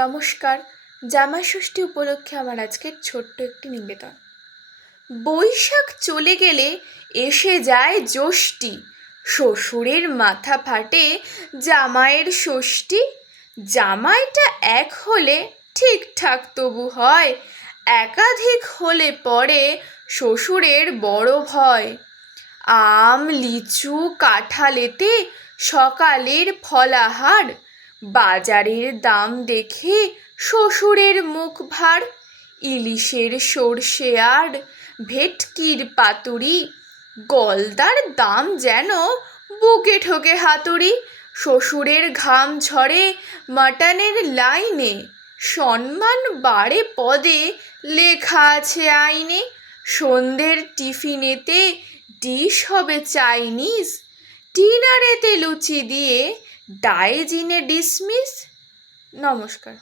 নমস্কার। জামাই ষষ্ঠী উপলক্ষে আমার আজকের ছোট্ট একটি নিবেদন। বৈশাখ চলে গেলে এসে যায় জ্যৈষ্ঠী, শ্বশুরের মাথা ফাটে জামাইয়ের ষষ্ঠী। জামাইটা এক হলে ঠিকঠাক তবু হয়, একাধিক হলে পরে শ্বশুরের বড় ভয়। আম, লিচু, কাঁঠালেতে সকালের ফলাহার, বাজারের দাম দেখে শ্বশুরের মুখ ভার। ইলিশের সর্ষে আর ভেটকির পাতুরি, গলদার দাম যেন বুকে ঠোকে হাতুড়ি। শ্বশুরের ঘাম ঝরে মাটনের লাইনে, সম্মান বাড়ে পদে লেখা আছে আইনে। সন্ধ্যের টিফিনেতে ডিশ হবে চাইনিজ, ডিনারেতে লুচি দিয়ে ডাইজিনে ডিসমিস। নমস্কার।